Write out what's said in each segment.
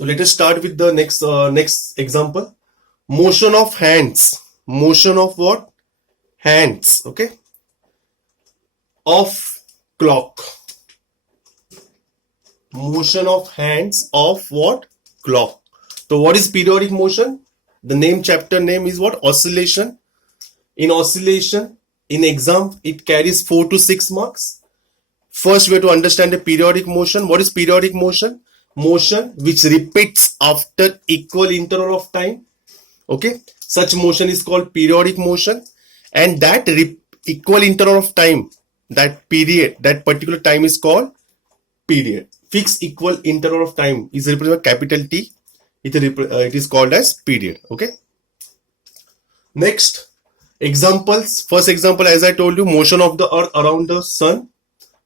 So let us start with the next example. Motion of hands. Motion of what? Hands. Okay. Of clock. Motion of hands of what? Clock. So what is periodic motion? The chapter name is what? Oscillation. In oscillation, in exam, it carries 4 to 6 marks. First, we have to understand the periodic motion. What is periodic motion? Motion which repeats after equal interval of time. Okay, such motion is called periodic motion, and that equal interval of time, that period, that particular time is called period. Fixed equal interval of time is represented by capital T. It is called as period. Okay. Next examples. First example, as I told you, motion of the earth around the sun,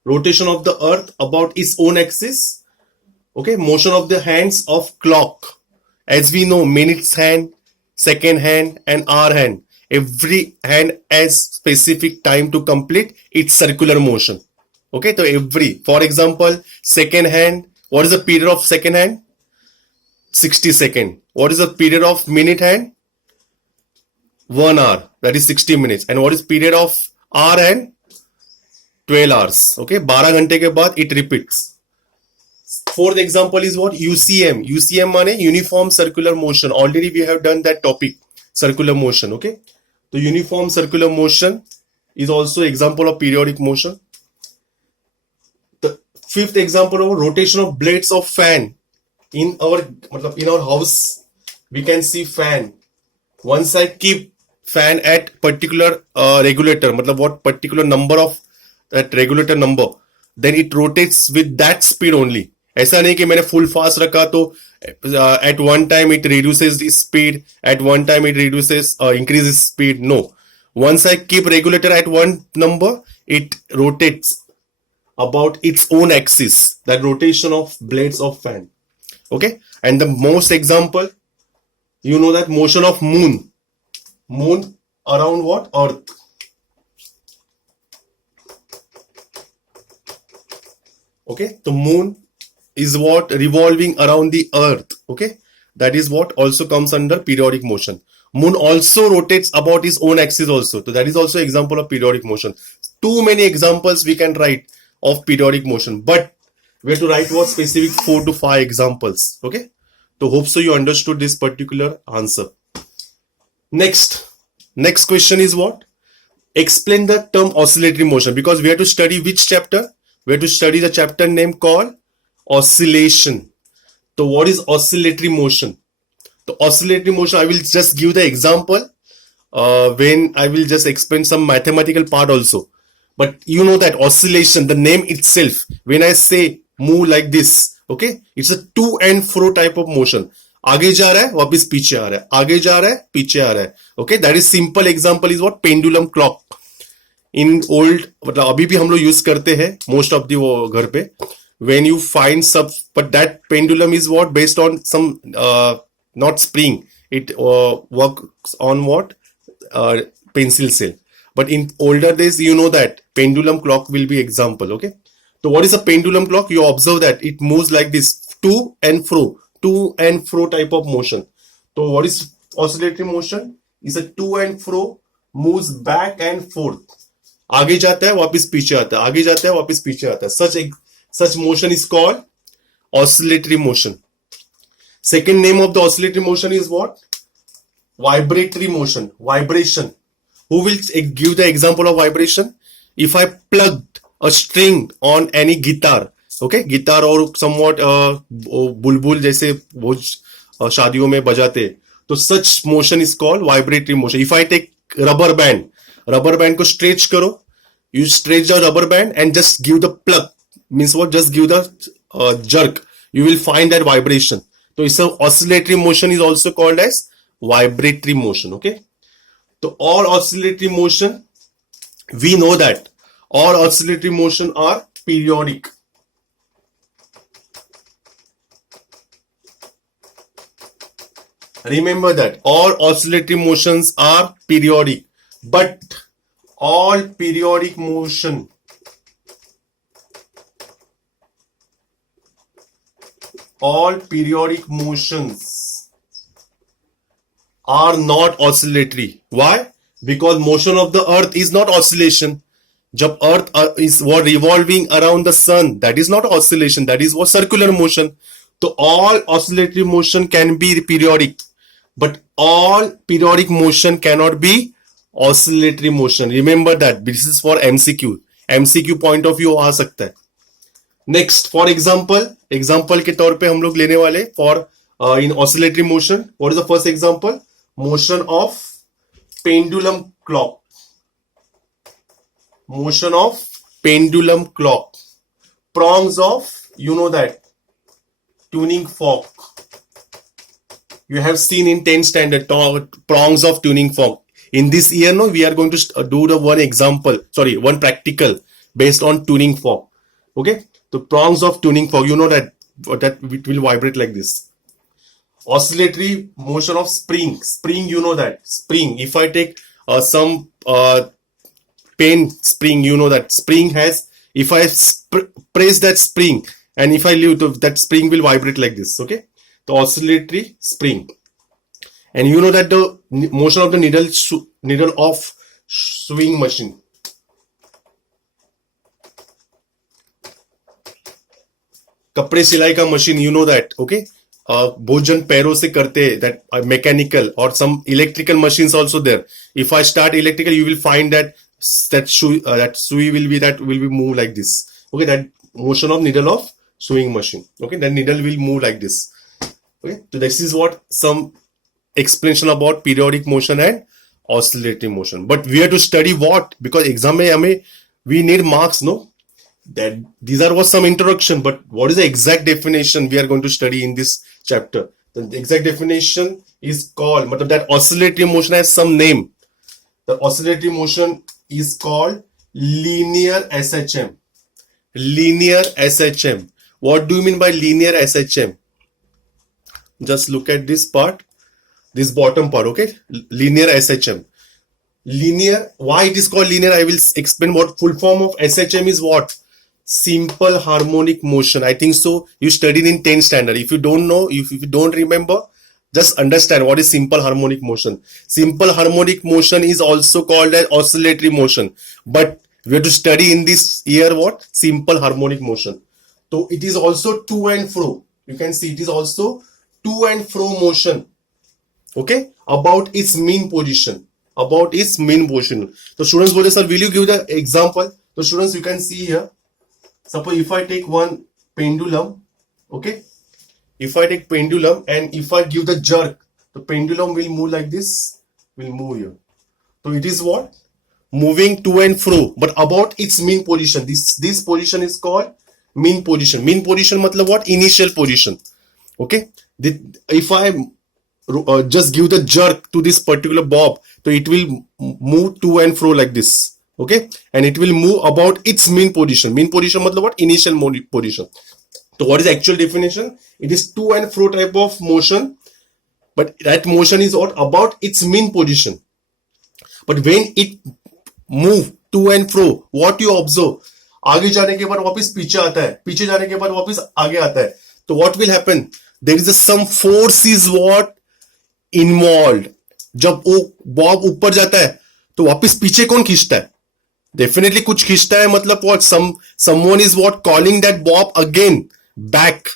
rotation of the earth about its own axis. Okay, motion of the hands of clock. As we know, minutes hand, second hand, and hour hand. Every hand has specific time to complete its circular motion. Okay, so for example, second hand, what is the period of second hand? 60 seconds. What is the period of minute hand? 1 hour, that is 60 minutes. And what is period of hour hand? 12 hours. Okay, 12 घंटे के बाद it repeats. Fourth example is what? UCM. UCM माने uniform circular motion. Already we have done that topic, circular motion. Okay, so uniform circular motion is also example of periodic motion. The fifth example of rotation of blades of fan. In our house, we can see fan. Once I keep fan at particular regulator, what particular number of that regulator number, then it rotates with that speed only. ऐसा नहीं कि मैंने full fast रखा तो at one time it reduces the speed, at one time it reduces increases speed. No, once I keep regulator at one number, it rotates about its own axis. That rotation of blades of fan. Okay, and the most example, you know that motion of moon around what? Earth. Okay, the moon is what? Revolving around the earth. Okay, that is what also comes under periodic motion. Moon also rotates about its own axis also. So that is also example of periodic motion. Too many examples we can write of periodic motion, but we have to write what? Specific 4 to 5 examples. Okay, so hope so you understood this particular answer. Next question is what? Explain the term oscillatory motion, because we have to study which chapter? We have to study the chapter name called oscillation. So what is oscillatory motion? The oscillatory motion, I will just give the example when I will just explain some mathematical part also. But you know that oscillation, the name itself, when I say move like this, okay, it's a to and fro type of motion. आगे जा रहा है वापस पीछे आ रहा है, आगे जा रहा है पीछे आ रहा है. Okay, that is simple example is what? Pendulum clock. In old, मतलब अभी भी हम लोग यूज करते हैं most of the वो घर पे. When you find but that pendulum is what? Based on some not spring, it works on what? Pencil cell. But in older days, you know that pendulum clock will be example. Okay, so what is a pendulum clock? You observe that it moves like this, to and fro type of motion. So what is oscillatory motion? Is a to and fro, moves back and forth. आगे जाता है वापस पीछे आता है, आगे जाता है वापस पीछे आता है. Such motion is called oscillatory motion. Second name of the oscillatory motion is what? Vibratory motion. Vibration. Who will give the example of vibration? If I plugged a string on any guitar, okay, guitar or somewhat बुलबुल जैसे वो शादियों में बजाते, तो such motion is called vibratory motion. If I take rubber band को stretch करो, you stretch the rubber band and just give the plug, means what? Just give the jerk, you will find that vibration. So it's a oscillatory motion is also called as vibratory motion. Okay, so all oscillatory motion, we know that all oscillatory motion are periodic. Remember that all oscillatory motions are periodic, but all periodic motion all periodic motions are not oscillatory. Why? Because motion of the earth is not oscillation. जब अर्थ is what revolving around the sun, that is not oscillation, that is what circular motion. So all oscillatory motion can be periodic, but all periodic motion cannot be oscillatory motion. Remember that. This is for MCQ point of view आ सकता है. Next, for example के तौर पे हम लोग लेने वाले for in oscillatory motion. What is the first example? Motion of pendulum clock. Motion of pendulum clock. Prongs of, you know that, tuning fork. You have seen in 10th standard prongs of tuning fork. In this year, no, we are going to do the one practical based on tuning fork. Okay, the prongs of tuning fork. You know that it will vibrate like this. Oscillatory motion of spring. You know that spring. If I take some pen spring, you know that spring has. If I press that spring and if I leave, that spring will vibrate like this. Okay, the oscillatory spring. And you know that the motion of the needle of sewing machine. कपड़े सिलाई का machine, you know that. Okay, बहुत जन पैरों से करते हैं, that mechanical or some electrical machines also there. If I start electrical, you will find that sewing will be move like this. Okay, that motion of needle of sewing machine. Okay, that needle will move like this. Okay, so this is what some explanation about periodic motion and oscillatory motion. But we have to study what? Because exam mein we need marks, no? That these are was some introduction, but what is the exact definition we are going to study in this chapter? The exact definition is called, but that oscillatory motion has some name. The oscillatory motion is called linear SHM. Linear SHM. What do you mean by linear SHM? Just look at this part, this bottom part. Okay, linear SHM. Linear. Why it is called linear? I will explain. What full form of SHM is what? Simple harmonic motion. I think so. You studied in 10th standard. If you don't know, if you don't remember, just understand what is simple harmonic motion. Simple harmonic motion is also called as oscillatory motion. But we have to study in this year what? Simple harmonic motion. So it is also to and fro. You can see it is also to and fro motion. Okay, about its mean position. About its mean position. So students बोले sir, will you give the example? So students, you can see here. Suppose if I take one pendulum, okay, if I take pendulum and if I give the jerk, the pendulum will move like this, will move here. So it is what? Moving to and fro, but about its mean position. This position is called mean position. Mean position matlab what? Initial position. Okay, if I just give the jerk to this particular bob, so it will move to and fro like this. Okay, and it will move about its mean position. Mean position matlab what? Initial position. So what is the actual definition? It is to and fro type of motion, but that motion is what? About its mean position. But when it move to and fro, what you observe? आगे जाने के बाद वापस पीछे आता है, पीछे जाने के बाद वापस आगे आता है. So what will happen? There is some force is what involved. जब वो बॉब ऊपर जाता है तो वापस पीछे कौन खींचता है? Definitely कुछ खींचता है. मतलब what? Someone is what calling that bob again back.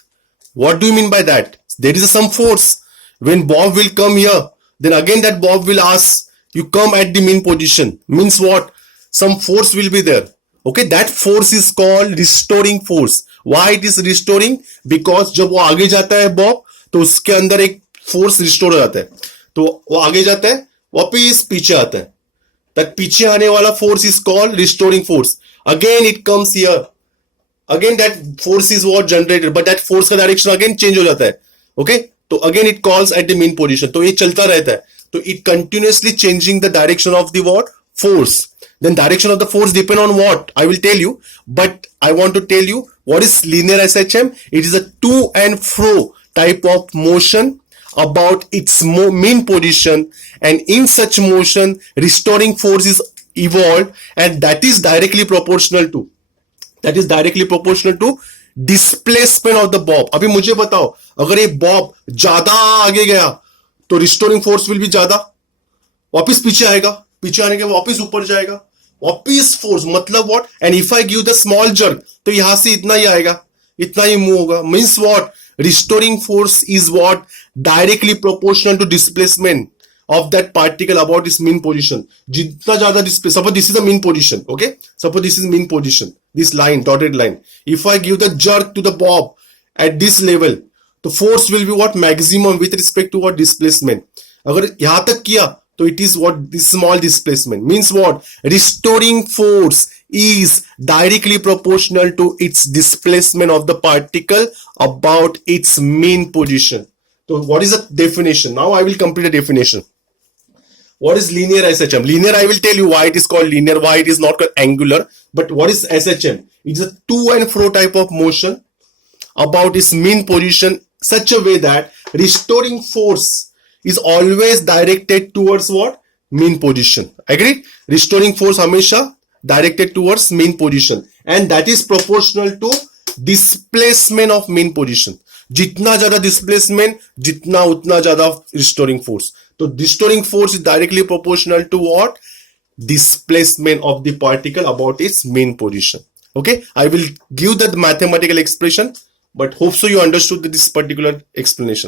What do you mean by that? There is some force. When bob will come here, then again that bob will ask you come at the mean position. Means what? Some force will be there. Okay, that force is called restoring force. Why it is restoring? Because जब वो आगे जाता है Bob तो उसके अंदर एक force restore हो जाता है. तो वो आगे जाता है वापिस पीछे आता है. That पीछे आने वाला force is called restoring force. Again it comes here. Again that force is what generated, but that force का direction again change हो जाता है. Okay, तो again it calls at the mean position. तो ये चलता रहता है. तो it continuously changing the direction of the what? Force. Then direction of the force depend on what? I will tell you, but I want to tell you what is linear SHM. It is a to and fro type of motion about its mean position, and in such motion restoring force is evolved, and that is directly proportional to displacement of the Bob. अभी मुझे बताओ, अगर ये Bob ज्यादा आगे गया तो restoring force will भी ज्यादा, वापिस पीछे आएगा, पीछे आने के बाद वापिस ऊपर जाएगा, वापिस फोर्स, मतलब what, and if I give the small jerk तो यहां से इतना ही आएगा, इतना ही मूव होगा। Means what, restoring force is what, directly proportional to displacement of that particle about its mean position. जितना ज्यादा display, suppose this is the mean position, okay? Suppose this is mean position, this line, dotted line. If I give the jerk to the bob at this level, the force will be what, maximum with respect to what, displacement. अगर यहां तक किया तो it is what, this small displacement. Means what, restoring force is directly proportional to its displacement of the particle about its mean position. So what is the definition? Now I will complete the definition. What is linear SHM? Linear, I will tell you why it is called linear, why it is not called angular. But what is SHM? It's a to and fro type of motion about its mean position, such a way that restoring force is always directed towards what? Mean position. Agreed? Restoring force हमेशा directed towards mean position, and that is proportional to displacement of mean position. जितना ज्यादा displacement, जितना उतना ज्यादा restoring force. तो restoring force is directly proportional to what, displacement of the particle about its mean position. Okay, I will give the mathematical expression, but hope so you understood this particular explanation.